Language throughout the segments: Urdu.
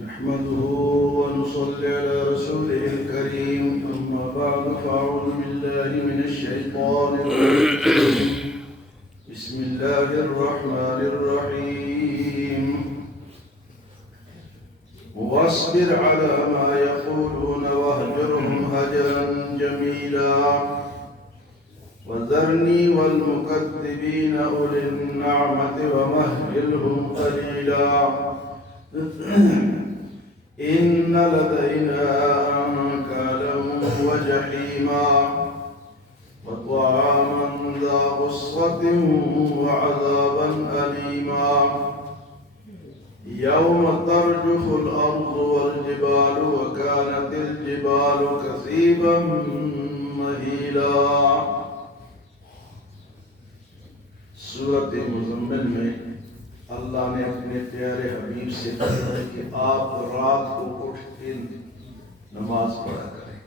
نحمده ونصلي على رسوله الكريم أما بعد فأعوذ بالله من الشيطان الرجيم بسم الله الرحمن الرحيم واصبر على ما يقولون واهجرهم هجرا جميلا وذرني والمكذبين أولي النعمة ومهلهم قليلا إن لدينا أنكالا وجحيما وطعاما ذا غصة وعذابا أليما يوم ترجف الأرض والجبال وكانت الجبال كثيبا مهيلا. سورۃ مزمل میں اللہ نے اپنے پیارے حبیب سے کہا ہے کہ آپ رات کو اٹھ کے نماز پڑھا کریں،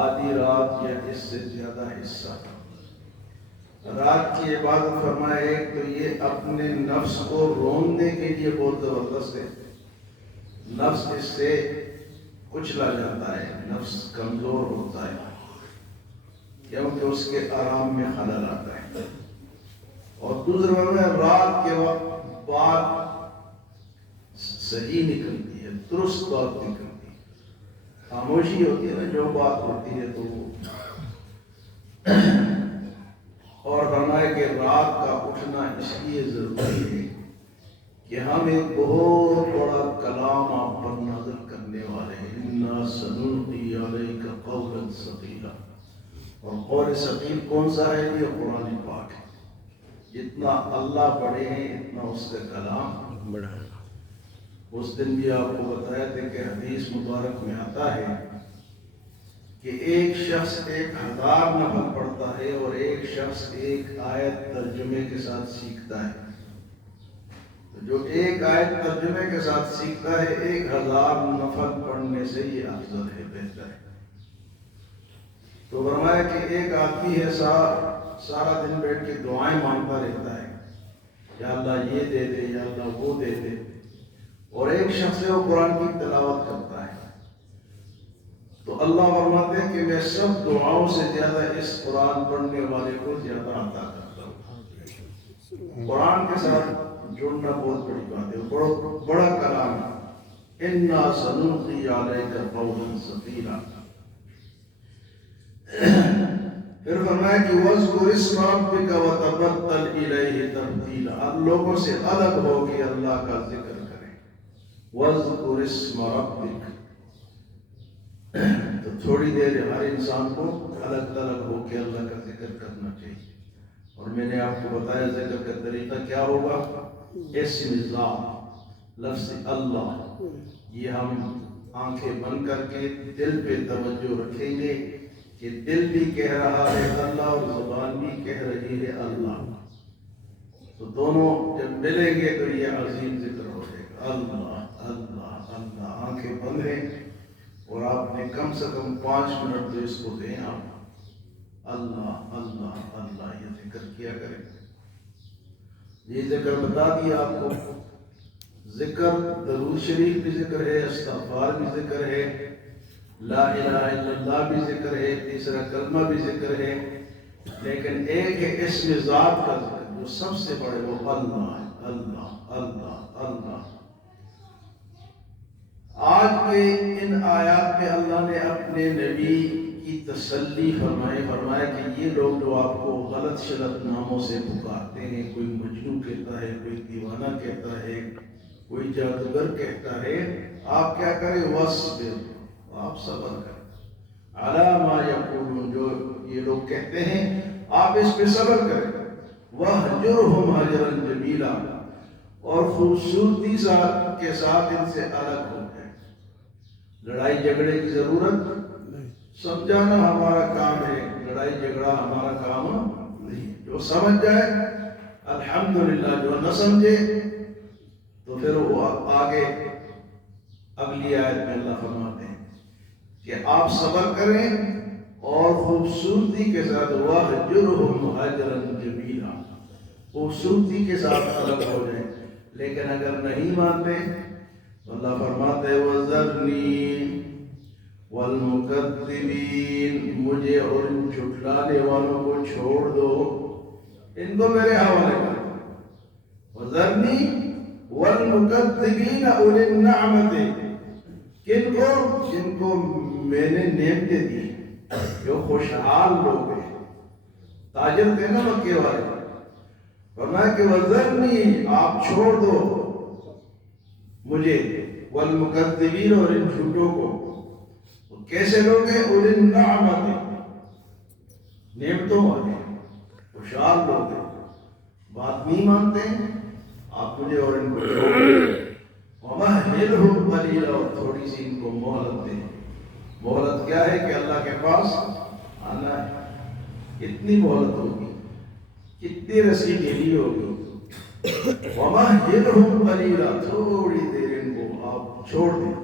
آدھی رات یا اس سے زیادہ حصہ. رات کی عبادت فرمائے ایک تو یہ اپنے نفس کو روکنے کے لیے بہت زبردست ہے. نفس اس سے کچلا جاتا ہے، نفس کمزور ہوتا ہے کیونکہ اس کے آرام میں خلل آتا ہے. اور دوسرا میں رات کے وقت بات صحیح نکلتی ہے، درست بات نکلتی ہے. خاموشی ہوتی ہے نا، جو بات ہوتی ہے تو اور فرمائے کہ رات کا اٹھنا اس لیے ضروری ہے کہ ہم ایک بہت بڑا کلام آپ پر نازل کرنے والے ہیں. اِنَّا سَنُلْقِي عَلَيْكَ قَوْلًا ثَقِيلًا. اور قول ثقیل کون سا ہے؟ یہ قرآن پاک ہے. جتنا اللہ پڑھے ہیں اتنا اس کا کلام بڑا ہے. اس دن بھی آپ کو بتایا تھا کہ حدیث مبارک میں آتا ہے کہ ایک شخص 1000 نفل پڑھتا ہے اور ایک شخص ایک آیت ترجمے کے ساتھ سیکھتا ہے. تو جو ایک آیت ترجمے کے ساتھ سیکھتا ہے 1000 نفل پڑھنے سے یہ افضل ہے، بہتر ہے. تو فرمایا کہ ایک آدمی ہے سارا دن بیٹھ کے دعائیں مانگتا رہتا ہے، یا اللہ یہ دے دے، یا اللہ وہ دے دے. اور ایک شخص ہے وہ قرآن کی تلاوت کرتا ہے. تو اللہ فرماتے ہیں کہ میں سب دعاؤں سے زیادہ اس قرآن پڑھنے والے کو زیادہ عطا کرتا ہوں. قرآن کے ساتھ جڑنا بہت بڑی بات ہے، بڑا کلام ہے. اِنَّا سَنُلْقِي عَلَيْكَ قَوْلًا ثَقِيلًا. پھر فرمایا کہ وَاذْكُرِ اسْمَ رَبِّكَ وَتَبَتَّلْ إِلَيْهِ تَبْتِيلًا. اب لوگوں سے الگ ہو کے اللہ کا ذکر کریں. وَاذْكُرِ اسْمَ رَبِّكَ. تو تھوڑی دیر ہر انسان کو الگ الگ ہو کے اللہ کا ذکر کرنا چاہیے. اور میں نے آپ کو بتایا ذکر کا طریقہ کیا ہوگا. اسم ذات لفظ اللہ یہ ہم آنکھیں بند کر کے دل پہ توجہ رکھیں گے کہ دل بھی کہہ رہا ہے اللہ اور زبان بھی کہہ رہی ہے اللہ. تو دونوں جب ملیں گے تو یہ عظیم ذکر ہو جائے گا. اللہ اللہ اللہ. آنکھیں بند ہیں اور آپ نے کم سے کم 5 منٹ تو اس کو دیں. آپ اللہ اللہ اللہ یہ ذکر کیا کریں. یہ ذکر بتا دیا آپ کو. ذکر درود شریف بھی ذکر ہے، استغفار بھی ذکر ہے، لا الہ الا اللہ بھی ذکر ہے، تیسرا کلمہ بھی ذکر ہے. لیکن ایک ہے اسم ذات کا ذکر جو سب سے بڑے، وہ اللہ اللہ اللہ اللہ. آج کے ان آیات میں اللہ نے اپنے نبی کی تسلی فرمایا کہ یہ لوگ جو آپ کو غلط شلط ناموں سے پکارتے ہیں، کوئی مجنون کہتا ہے، کوئی دیوانہ کہتا ہے، کوئی جادوگر کہتا ہے، آپ کیا کریں؟ وَاصْبِرْ. آپ صبر کریں. عَلَى مَا يَقُولُونَ. جو یہ لوگ کہتے ہیں آپ اس پہ صبر کریں. وَاهْجُرْهُمْ هَجْرًا جَمِيلًا. اور خوبصورتی کے ساتھ ان سے الگ ہو جائیں. لڑائی جھگڑے کی ضرورت نہیں. سمجھانا ہمارا کام ہے، لڑائی جھگڑا ہمارا کام نہیں. جو سمجھ جائے الحمدللہ، جو نہ سمجھے تو پھر وہ آگے اگلی آیت میں اللہ فرماتے ہیں کہ آپ صبر کریں اور خوبصورتی کے ساتھ وَاهْجُرْهُمْ هَجْرًا جَمِيلًا. خوبصورتی کے ساتھ الگ ہو جائیں. لیکن اگر نہیں مانتے اللہ فرماتے وَذَرْنِي وَالْمُكَذِّبِينَ، مجھے اور ان جھٹلانے والوں کو چھوڑ دو، ان کو میرے حوالے کر دو۔ وَذَرْنِي وَالْمُكَذِّبِينَ أُولِي النَّعْمَةِ، کن کو؟ جن کو میں نے نعمتیں دی، جو خوشحال لوگ ہیں، تاجر تھے نا مکے والے۔ فرمایا کہ وَذَرْنِي، آپ چھوڑ دو مجھے، والمکذبین، اور ان جھوٹوں کو۔ کیسے لوگ ہیں؟ اولی النعمت، نعمتوں والے، خوشحال لوگ ہیں، بات نہیں مانتے ہیں، آپ مجھے اور ان کو چھوڑ دو۔ وَمَهِّلْهُمْ قَلِيلًا، اور تھوڑی سی ان کو مہلت دیں۔ مہلت کیا ہے؟ کہ اللہ کے پاس آنا ہے۔ کتنی مہلت ہوگی، کتنی رسی ڈھیلی ہوگی؟ وَمَهِّلْهُمْ قَلِيلًا، تھوڑی دیر ان کو آپ چھوڑ دیں۔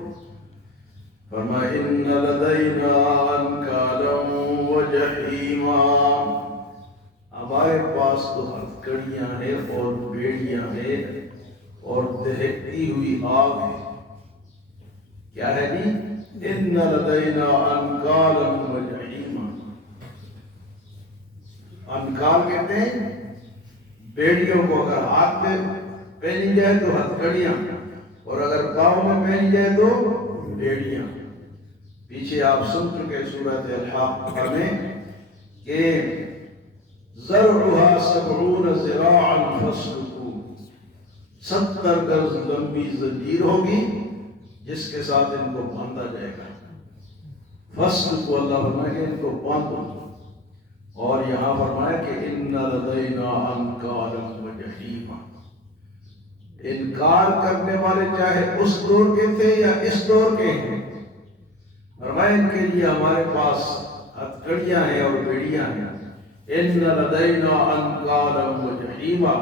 فرمایا إِنَّ لَدَيْنَا أَنْكَالًا وَجَحِيمًا، ہمارے پاس تو ہتھکڑیاں ہیں اور بیڑیاں ہیں اور دہکتی ہوئی آگ ہے۔ کیا ہے جی؟ إِنَّ لَدَيْنَا أَنْكَالًا وَجَحِيمًا، انکال کہتے ہیں بیڑیوں کو، اگر ہاتھ میں پہنی جائے تو ہتھکڑیاں، اور اگر پاؤں میں پہنی جائے تو بیڑیاں۔ پیچھے آپ سن چکے سورۃ الحاقہ میں کہ زرعها 70 ذراعا فاسلکوہ، 70 گز لمبی زنجیر ہوگی جس کے ساتھ ان کو باندھا جائے گا۔ فاسلکوہ، اللہ فرمائے کہ ان کو باندھو۔ اور یہاں فرمایا کہ ان لدینا انکالا وجحیما، انکار کرنے والے چاہے اس دور کے تھے یا اس دور کے ہیں، فرمایا ان کے لیے ہمارے پاس ہتھکڑیاں ہیں اور بیڑیاں ہیں۔ ان لدینا انکالا وجحیما،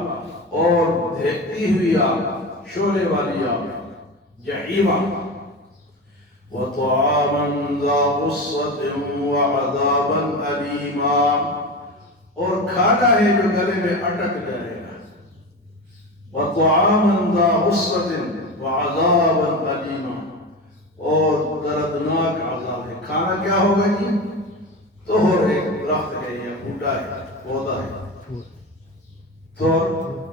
اور دہکتی ہوئی آگ، شعلے والی آگ، جحیما۔ وَطَعَامًا ذَا غُصَّةٍ وَعَذَابًا أَلِيمًا، اور کھانا ہے جو گلے میں اٹک جائے گا۔ وَطَعَامًا ذَا غُصَّةٍ وَعَذَابًا أَلِيمًا، اور دردناک عذاب ہے۔ کھانا کیا ہوگا جی؟ طور، ایک درخت ہے یا بوٹا ہے، پودا ہے، طور،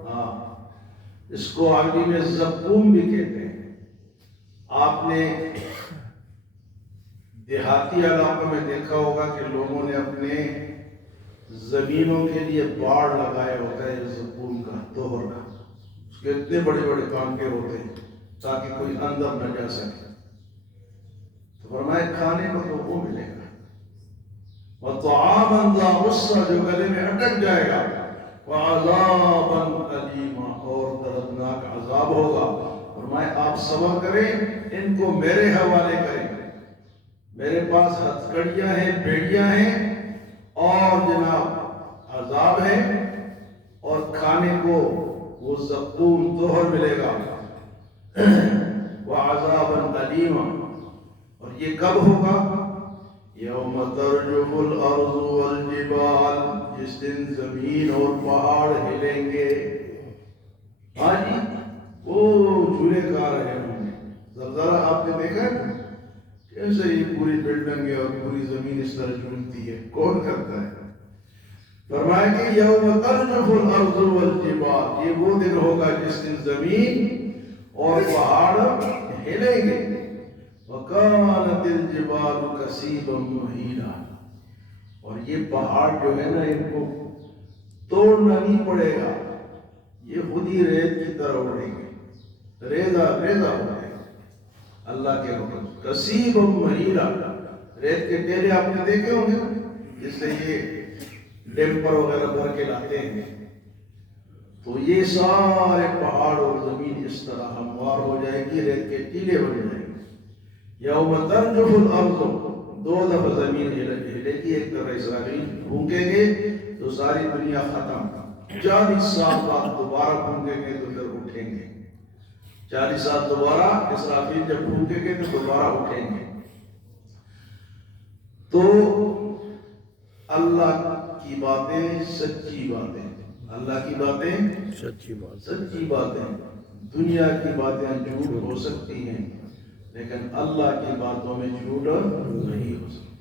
ہاں، اس کو عربی میں زقوم بھی کہتے ہیں۔ آپ نے دیہاتی علاقوں میں دیکھا ہوگا کہ لوگوں نے اپنے زمینوں کے لیے باڑ لگایا ہوتا ہے زقوم کا، طور کا، اس کے اتنے بڑے بڑے کانٹے ہوتے ہیں تاکہ کوئی اندر نہ جا سکے۔ تو فرمایا کھانے کو تو وہ ملے گا۔ وَطَعَامًا ذَا غُصَّةٍ، جو گلے میں اٹک جائے گا، وَعَذَابًا أَلِيمًا، اور دردناک عذاب ہوگا۔ فرمایا آپ صبر کریں، ان کو میرے حوالے کریں، میرے پاس ہتھکڑیاں ہیں، بیڑیاں ہیں، اور جناب عذاب ہے، اور کھانے کو وہ زقوم طہر ملے گا۔ وَعَذَابًا أَلِيمًا، اور یہ کب ہوگا؟ یوم ترجف الارض والجبال، جس دن زمین اور پہاڑ ہلیں گے۔ ہاں جی، وہ جھولے کا رہے ہوں گے۔ زلزلہ آپ نے دیکھا ہے کیسے یہ پوری بلڈنگیں اور پوری زمین اس طرح جھولتی ہے، کون کرتا ہے؟ فرمایا کہ یوم ترجف الارض والجبال، یہ وہ دن ہوگا جس دن زمین اور پہاڑ ہلیں گے۔ وَكَانَتِ الْجِبَالُ كَثِيبًا مَهِيلًا، اور یہ پہاڑ جو ہے نا ان کو توڑنا نہیں پڑے گا، یہ خود ہی ریت کی طرح اڑیں گے، ریزہ ریزہ ہو جائے گا اللہ کے حکم۔ كَثِيبًا مَهِيلًا، ریت کے ٹیلے آپ نے دیکھے ہوں گے جس سے یہ ڈیمپر وغیرہ بھر کے لاتے ہیں، تو یہ سارے پہاڑ اور زمین اس طرح ہموار ہو جائے گی، ریت کے ٹیلے بن جائیں گے۔ یوم ترجف الارض، دو دفعہ زمین ہلے گی، ایک طرح اسرائیل بھونکیں گے تو ساری دنیا ختم، 40 سال بعد دوبارہ بھونکیں گے تو پھر اٹھیں گے، 40 سال دوبارہ اسرائیل جب بھونکیں گے تو دوبارہ اٹھیں گے۔ تو اللہ کی باتیں سچی باتیں، اللہ کی باتیں سچی باتیں، دنیا کی باتیں جھوٹ ہو سکتی ہیں لیکن اللہ کی باتوں میں جھوٹ نہیں ہو سکتی۔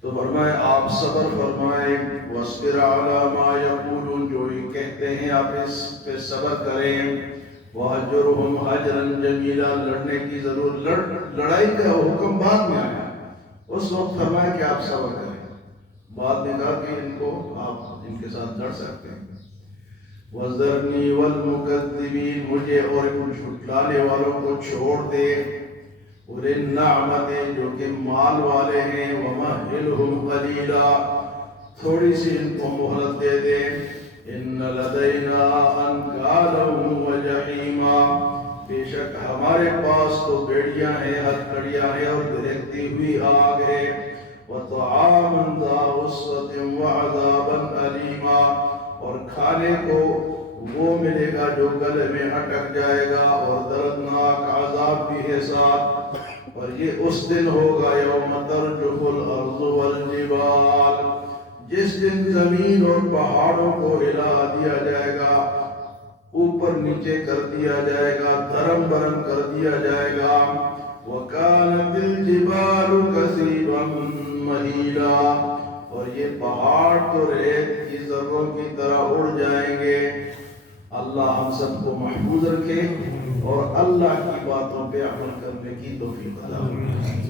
تو فرمائے آپ صبر فرمائے، وَاصْبِرْ عَلَىٰ مَا يَقُولُونَ، جو یہ کہتے ہیں آپ اس پہ صبر کریں، وَهْجُرْهُمْ هَجْرًا جَمِيلًا، لڑنے کی ضرور لڑائی کا حکم بعد میں آیا، اس وقت فرمائے کہ آپ صبر کریں، بعد میں کہا کہ ان کو آپ ان کے ساتھ لڑ سکتے ہیں۔ وَذَرْنِي وَالْمُكَذِّبِينَ، مجھے اور ان جھٹلانے والوں کو چھوڑ دے، اولِي النَّعْمَةِ، جو کہ مال والے ہیں، وَمَهِّلْهُمْ قَلِيلًا، تھوڑی سی ان کو مہلت دے دے، إِنَّ لَدَيْنَا أَنْكَالًا وَجَحِيمًا، بے شک ہمارے پاس تو بیڑیاں ہیں، ہتھکڑیاں ہیں اور دھڑکتی ہوئی آگ ہے، وَطَعَامًا ذَا غُصَّةٍ وَعَذَابًا أَلِيمًا، اور کھانے کو وہ ملے گا جو گلے میں اٹک جائے گا، اور دردناک عذاب بھی ہے ساتھ، اور یہ اس دن ہوگا یوم ترجف الارض والجبال، جس دن زمین اور پہاڑوں کو ہلا دیا جائے گا، اوپر نیچے کر دیا جائے گا، دھرم برم کر دیا جائے گا، وَكَانَتِ الْجِبَالُ كَثِيبًا مَهِيلًا، اور یہ پہاڑ تو ریت کی ذروں کی طرح اڑ جائیں گے۔ اللہ ہم سب کو محفوظ رکھے اور اللہ کی باتوں پہ عمل کرنے کی توفیق عطا فرمائے۔